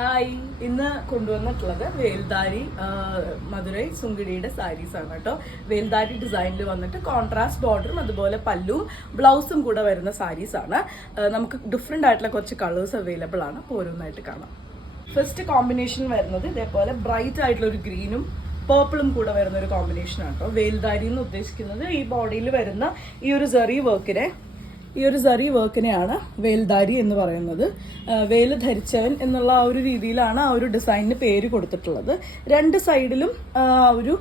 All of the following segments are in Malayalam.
ഹായ്, ഇന്ന് കൊണ്ടുവന്നിട്ടുള്ളത് വേൽദാരി മധുരൈ സുങ്കിടിയുടെ സാരീസ് ആണ് കേട്ടോ. വേൽദാരി ഡിസൈനിൽ വന്നിട്ട് കോൺട്രാസ്റ്റ് ബോർഡറും അതുപോലെ പല്ലുവും ബ്ലൗസും കൂടെ വരുന്ന സാരീസ് ആണ്. നമുക്ക് ഡിഫറെൻ്റ് ആയിട്ടുള്ള കുറച്ച് കളേഴ്സ് അവൈലബിൾ ആണ്. ഓരോന്നായിട്ട് കാണാം. ഫസ്റ്റ് കോമ്പിനേഷൻ വരുന്നത് ഇതേപോലെ ബ്രൈറ്റ് ആയിട്ടുള്ള ഒരു ഗ്രീനും പേർപ്പിളും കൂടെ വരുന്ന ഒരു കോമ്പിനേഷൻ ആണ് കേട്ടോ. വേൽദാരി എന്ന് ഉദ്ദേശിക്കുന്നത് ഈ ബോഡിയിൽ വരുന്ന ഈ ഒരു സെറി വർക്കിനെയാണ് വേൽദാരി എന്ന് പറയുന്നത്. വേല് ധരിച്ചവൻ എന്നുള്ള ആ ഒരു രീതിയിലാണ് ആ ഒരു ഡിസൈനിന് പേര് കൊടുത്തിട്ടുള്ളത്. രണ്ട് സൈഡിലും ഒരു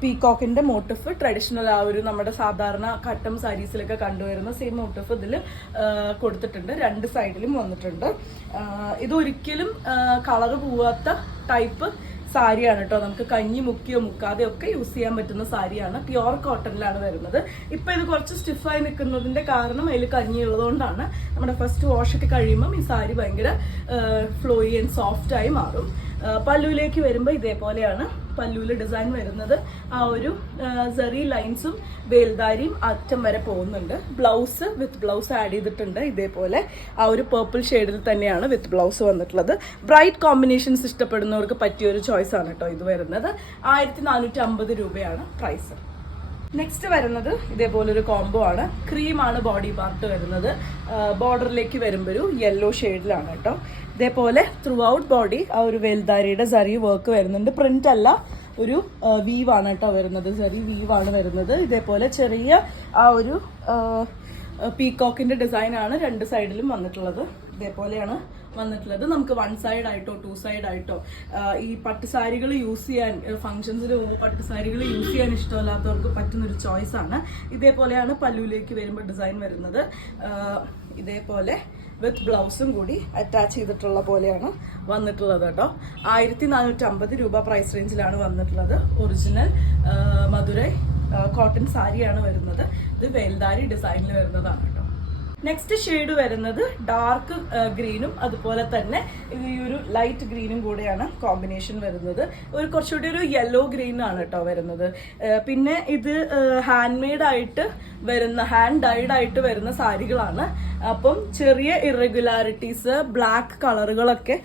പീകോക്കിന്റെ മോട്ടിഫ്, ട്രഡീഷണൽ ആ ഒരു നമ്മുടെ സാധാരണ കട്ടം സാരീസിലൊക്കെ കണ്ടുവരുന്ന സെയിം മോട്ടിഫ് ഇതിൽ കൊടുത്തിട്ടുണ്ട്. രണ്ട് സൈഡിലും വന്നിട്ടുണ്ട്. ഇതൊരിക്കലും കളറ് പോവാത്ത ടൈപ്പ് സാരിയാണ് കേട്ടോ. നമുക്ക് കഞ്ഞി മുക്കിയോ മുക്കാതെയോ ഒക്കെ യൂസ് ചെയ്യാൻ പറ്റുന്ന സാരിയാണ്. പ്യുവർ കോട്ടണിലാണ് വരുന്നത്. ഇപ്പൊ ഇത് കുറച്ച് സ്റ്റിഫായി നിൽക്കുന്നതിന്റെ കാരണം അതിൽ കഞ്ഞി ഉള്ളതുകൊണ്ടാണ്. നമ്മുടെ ഫസ്റ്റ് വാഷ് ഒക്കെ കഴിയുമ്പം ഈ സാരി ഭയങ്കര ഫ്ലോയി ആൻഡ് സോഫ്റ്റ് ആയി മാറും. പല്ലുവിലേക്ക് വരുമ്പോൾ ഇതേപോലെയാണ് പല്ലുവിൽ ഡിസൈൻ വരുന്നത്. ആ ഒരു സെറി ലൈൻസും വേൽദാരിയും അറ്റം വരെ പോകുന്നുണ്ട്. ബ്ലൗസ് വിത്ത് ബ്ലൗസ് ആഡ് ചെയ്തിട്ടുണ്ട്. ഇതേപോലെ ആ ഒരു പേർപ്പിൾ ഷെയ്ഡിൽ തന്നെയാണ് വിത്ത് ബ്ലൗസ് വന്നിട്ടുള്ളത്. ബ്രൈറ്റ് കോമ്പിനേഷൻസ് ഇഷ്ടപ്പെടുന്നവർക്ക് പറ്റിയൊരു ചോയ്സ് ആണ് കേട്ടോ ഇത് വരുന്നത്. 1450 രൂപയാണ് പ്രൈസ്. നെക്സ്റ്റ് വരുന്നത് ഇതേപോലെ ഒരു കോംബോ ആണ്. ക്രീമാണ് ബോഡി പാർട്ട് വരുന്നത്. ബോർഡറിലേക്ക് വരുമ്പോൾ ഒരു യെല്ലോ ഷെയ്ഡിലാണ് കേട്ടോ. ഇതേപോലെ ത്രൂ ഔട്ട് ബോഡി ആ ഒരു വേൽദാരിയുടെ സറി വർക്ക് വരുന്നുണ്ട്. പ്രിന്റ് അല്ല, ഒരു വീവാണ് കേട്ടോ വരുന്നത്. സറി വീവാണ് വരുന്നത്. ഇതേപോലെ ചെറിയ ആ ഒരു പീകോക്കിന്റെ ഡിസൈൻ ആണ് രണ്ട് സൈഡിലും വന്നിട്ടുള്ളത്. ഇതേപോലെയാണ് വന്നിട്ടുള്ളത്. നമുക്ക് 1 സൈഡ് ആയിട്ടോ 2 സൈഡ് ആയിട്ടോ ഈ പട്ടുസാരികൾ യൂസ് ചെയ്യാൻ, ഫംഗ്ഷൻസിൽ പട്ടുസാരികൾ യൂസ് ചെയ്യാൻ ഇഷ്ടമല്ലാത്തവർക്ക് പറ്റുന്നൊരു ചോയ്സ് ആണ്. ഇതേപോലെയാണ് പല്ലുവിലേക്ക് വരുമ്പോൾ ഡിസൈൻ വരുന്നത്. ഇതേപോലെ വിത്ത് ബ്ലൗസും കൂടി അറ്റാച്ച് ചെയ്തിട്ടുള്ള പോലെയാണ് വന്നിട്ടുള്ളത് കേട്ടോ. 1450 രൂപ പ്രൈസ് റേഞ്ചിലാണ് വന്നിട്ടുള്ളത്. ഒറിജിനൽ മധുരൈ കോട്ടൺ സാരിയാണ് വരുന്നത്. ഇത് വേൽദാരി ഡിസൈനിൽ വരുന്നതാണ് കേട്ടോ. നെക്സ്റ്റ് ഷെയ്ഡ് വരുന്നത് ഡാർക്ക് ഗ്രീനും അതുപോലെ തന്നെ ഈ ഒരു ലൈറ്റ് ഗ്രീനും കൂടെയാണ് കോമ്പിനേഷൻ വരുന്നത്. ഒരു കുറച്ചുകൂടി ഒരു യെല്ലോ ഗ്രീൻ ആണ് കേട്ടോ വരുന്നത്. പിന്നെ ഇത് ഹാൻഡ് മെയ്ഡ് ആയിട്ട് വരുന്ന, ഹാൻഡ് ഡൈഡ് ആയിട്ട് വരുന്ന സാരികളാണ്. അപ്പം ചെറിയ ഇറഗുലാരിറ്റീസ്, ബ്ലാക്ക് കളറുകളൊക്കെ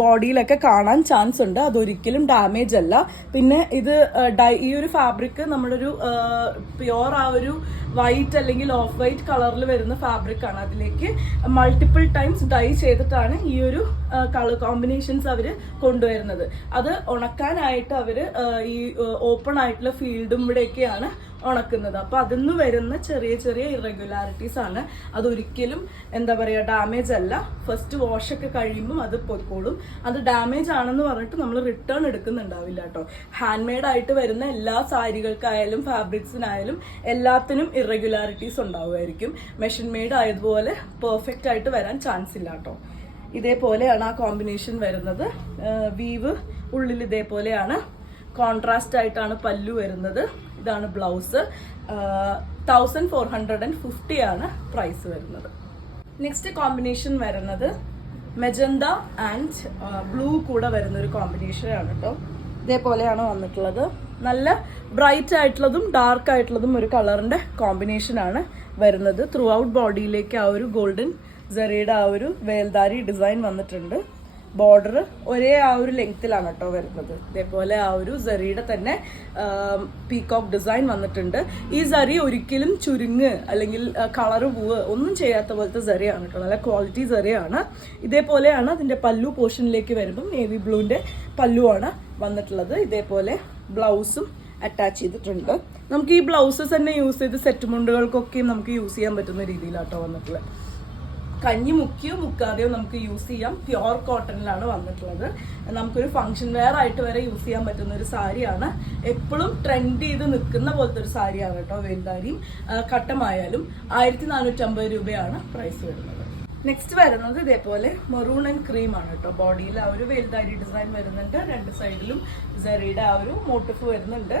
ബോഡിയിലൊക്കെ കാണാൻ ചാൻസ് ഉണ്ട്. അതൊരിക്കലും ഡാമേജ് അല്ല. പിന്നെ ഇത് ഈ ഒരു ഫാബ്രിക് നമ്മളൊരു പ്യുവർ ആ ഒരു വൈറ്റ് അല്ലെങ്കിൽ ഓഫ് വൈറ്റ് കളറിൽ വരുന്ന ഫാബ്രിക് ആണ്. അതിലേക്ക് മൾട്ടിപ്പിൾ ടൈംസ് ഡൈ ചെയ്തിട്ടാണ് ഈ ഒരു കളർ കോമ്പിനേഷൻസ് അവര് കൊണ്ടുവരുന്നത്. അത് ഉണക്കാനായിട്ട് അവര് ഈ ഓപ്പൺ ആയിട്ടുള്ള ഫീൽഡും ഇവിടെയൊക്കെയാണ് ഉണക്കുന്നത്. അപ്പൊ അതിന്ന് വരുന്ന ചെറിയ ചെറിയ ഇറഗുലാരിറ്റീസ് ആണ്. അതൊരിക്കലും എന്താ പറയാ ഡാമേജ് അല്ല. ഫസ്റ്റ് വാഷ് ഒക്കെ കഴിയുമ്പോൾ അത് പൊയ്ക്കോളും. അത് ഡാമേജ് ആണെന്ന് പറഞ്ഞിട്ട് നമ്മൾ റിട്ടേൺ എടുക്കുന്നുണ്ടാവില്ല കേട്ടോ. ഹാൻഡ് മെയ്ഡ് ആയിട്ട് വരുന്ന എല്ലാ സാരികൾക്കായാലും ഫാബ്രിക്സിനായാലും എല്ലാത്തിനും ഇറഗുലാരിറ്റീസ് ഉണ്ടാവുമായിരിക്കും. മെഷീൻ മെയ്ഡ് ആയതുപോലെ പെർഫെക്റ്റ് ആയിട്ട് വരാൻ ചാൻസ് ഇല്ല കേട്ടോ. ഇതേപോലെയാണ് ആ കോമ്പിനേഷൻ വരുന്നത്. വീവ് ഉള്ളിൽ ഇതേപോലെയാണ്. കോൺട്രാസ്റ്റ് ആയിട്ടാണ് പല്ലു വരുന്നത്. ഇതാണ് ബ്ലൗസ്. 1450 ആണ് പ്രൈസ് വരുന്നത്. നെക്സ്റ്റ് കോമ്പിനേഷൻ വരുന്നത് മെജന്ത ആൻഡ് ബ്ലൂ കൂടെ വരുന്ന ഒരു കോമ്പിനേഷൻ ആണ് കേട്ടോ. ഇതേപോലെയാണ് വന്നിട്ടുള്ളത്. നല്ല ബ്രൈറ്റ് ആയിട്ടുള്ളതും ഡാർക്ക് ആയിട്ടുള്ളതും ഒരു കളറിന്റെ കോമ്പിനേഷൻ ആണ് വരുന്നത്. ത്രൂ ഔട്ട് ബോഡിയിലേക്ക് ആ ഒരു ഗോൾഡൻ സെറിയുടെ ആ ഒരു വേൽദാരി ഡിസൈൻ വന്നിട്ടുണ്ട്. ബോർഡർ ഒരേ ആ ഒരു ലെങ്ത്തിലാണ് കേട്ടോ വരുന്നത്. ഇതേപോലെ ആ ഒരു സെറിയുടെ തന്നെ പീകോക്ക് ഡിസൈൻ വന്നിട്ടുണ്ട്. ഈ സെറി ഒരിക്കലും ചുരുങ്ങ് അല്ലെങ്കിൽ കളറ് പൂവ് ഒന്നും ചെയ്യാത്ത പോലത്തെ സെറിയാണ് കേട്ടോ. നല്ല ക്വാളിറ്റി സെറിയാണ്. ഇതേപോലെയാണ് അതിന്റെ പല്ലു പോർഷനിലേക്ക് വരുമ്പം നേവി ബ്ലൂവിന്റെ പല്ലുവാണ് വന്നിട്ടുള്ളത്. ഇതേപോലെ ബ്ലൗസും അറ്റാച്ച് ചെയ്തിട്ടുണ്ട്. നമുക്ക് ഈ ബ്ലൗസസ് തന്നെ യൂസ് ചെയ്ത് സെറ്റ് മുണ്ടുകൾക്കൊക്കെ നമുക്ക് യൂസ് ചെയ്യാൻ പറ്റുന്ന രീതിയിലാട്ടോ വന്നിട്ടുള്ളത്. കഞ്ഞി മുക്കിയോ മുക്കാതെയോ നമുക്ക് യൂസ് ചെയ്യാം. പ്യുവർ കോട്ടണിലാണ് വന്നിട്ടുള്ളത്. നമുക്കൊരു ഫംഗ്ഷൻ വെയർ ആയിട്ട് വരെ യൂസ് ചെയ്യാൻ പറ്റുന്ന ഒരു സാരിയാണ്. എപ്പോഴും ട്രെൻഡ് ചെയ്ത് നിൽക്കുന്ന പോലത്തെ ഒരു സാരിയാണ് കേട്ടോ. വേൽദാരിയും കട്ടമായാലും 1450 രൂപയാണ് പ്രൈസ് വരുന്നത്. നെക്സ്റ്റ് വരുന്നത് ഇതേപോലെ മെറൂൺ ആൻഡ് ക്രീം ആണ് കേട്ടോ. ബോഡിയിൽ ആ ഒരു വേൽദാരി ഡിസൈൻ വരുന്നുണ്ട്. രണ്ട് സൈഡിലും സെറിയുടെ ആ ഒരു മോട്ടിഫ് വരുന്നുണ്ട്.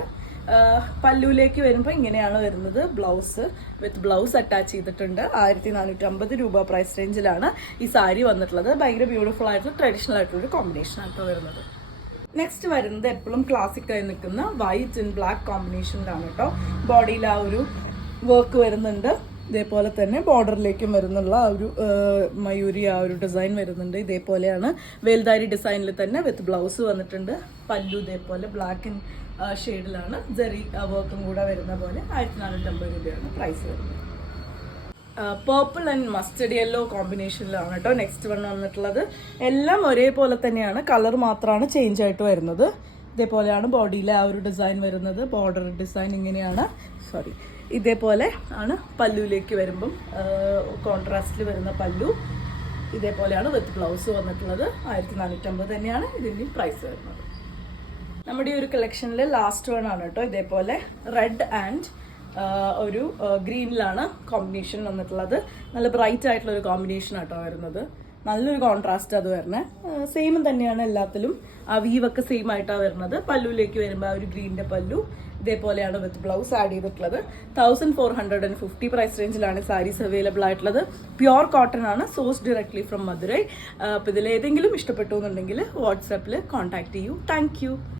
പല്ലുവിലേക്ക് വരുമ്പോൾ ഇങ്ങനെയാണ് വരുന്നത്. ബ്ലൗസ് വിത്ത് ബ്ലൗസ് അറ്റാച്ച് ചെയ്തിട്ടുണ്ട്. 1450 രൂപ പ്രൈസ് റേഞ്ചിലാണ് ഈ സാരി വന്നിട്ടുള്ളത്. ഭയങ്കര ബ്യൂട്ടിഫുൾ ആയിട്ടുള്ള ട്രഡീഷണൽ ആയിട്ടുള്ള ഒരു കോമ്പിനേഷൻ ആയിട്ട് വരുന്നത്. നെക്സ്റ്റ് വരുന്നത് എപ്പോഴും ക്ലാസിക് ആയി നിൽക്കുന്ന വൈറ്റ് ആൻഡ് ബ്ലാക്ക് കോമ്പിനേഷനിലാണ് കേട്ടോ. ബോഡിയിൽ ആ ഒരു വർക്ക് വരുന്നുണ്ട്. ഇതേപോലെ തന്നെ ബോർഡറിലേക്കും വരുന്നുള്ള ആ ഒരു മയൂരി ആ ഒരു ഡിസൈൻ വരുന്നുണ്ട്. ഇതേപോലെയാണ് വേൽദാരി ഡിസൈനിൽ തന്നെ വിത്ത് ബ്ലൗസ് വന്നിട്ടുണ്ട്. പല്ലു ഇതേപോലെ ബ്ലാക്ക് ആൻഡ് ഷെയ്ഡിലാണ് ജെറി വർക്കും കൂടെ വരുന്ന പോലെ 1450 രൂപയാണ് പ്രൈസ് വരുന്നത്. പേർപ്പിൾ ആൻഡ് മസ്റ്റർഡ് യെല്ലോ കോമ്പിനേഷനിലാണ് കേട്ടോ നെക്സ്റ്റ് വൺ വന്നിട്ടുള്ളത്. എല്ലാം ഒരേപോലെ തന്നെയാണ്, കളർ മാത്രമാണ് ചേഞ്ച് ആയിട്ട് വരുന്നത്. ഇതേപോലെയാണ് ബോഡിയിലെ ആ ഒരു ഡിസൈൻ വരുന്നത്. ബോർഡർ ഡിസൈൻ ഇങ്ങനെയാണ്, ഇതേപോലെ ആണ് പല്ലുവിലേക്ക് വരുമ്പം കോൺട്രാസ്റ്റിൽ വരുന്ന പല്ലു. ഇതേപോലെയാണ് വിത്ത് ബ്ലൗസ് വന്നിട്ടുള്ളത്. 1450 തന്നെയാണ് ഇതിൻ്റെ പ്രൈസ് വരുന്നത്. നമ്മുടെ ഈ ഒരു കളക്ഷനിൽ ലാസ്റ്റ് വൺ ആണ് കേട്ടോ. ഇതേപോലെ റെഡ് ആൻഡ് ഒരു ഗ്രീനിലാണ് കോമ്പിനേഷൻ വന്നിട്ടുള്ളത്. നല്ല ബ്രൈറ്റ് ആയിട്ടുള്ള ഒരു കോമ്പിനേഷൻ ആട്ടോ വരുന്നത്. നല്ലൊരു കോൺട്രാസ്റ്റ് അത് വരുന്നത്. സെയിം തന്നെയാണ് എല്ലാത്തിലും. ആ വീവൊക്കെ സെയിം ആയിട്ടാണ് വരുന്നത്. പല്ലുവിലേക്ക് വരുമ്പോൾ ആ ഒരു ഗ്രീനിന്റെ പല്ലു ഇതേപോലെയാണ് വിത്ത് ബ്ലൗസ് ആഡ് ചെയ്തിട്ടുള്ളത്. 1450 പ്രൈസ് റേഞ്ചിലാണ് സാരീസ് അവൈലബിൾ ആയിട്ടുള്ളത്. പ്യുവർ കോട്ടൺ ആണ്, സോഴ്സ് ഡയറക്ട്ലി ഫ്രം മധുരൈ. അപ്പോൾ ഇതിലേതെങ്കിലും ഇഷ്ടപ്പെട്ടു എന്നുണ്ടെങ്കിൽ വാട്സാപ്പിൽ കോൺടാക്ട് ചെയ്യൂ. താങ്ക്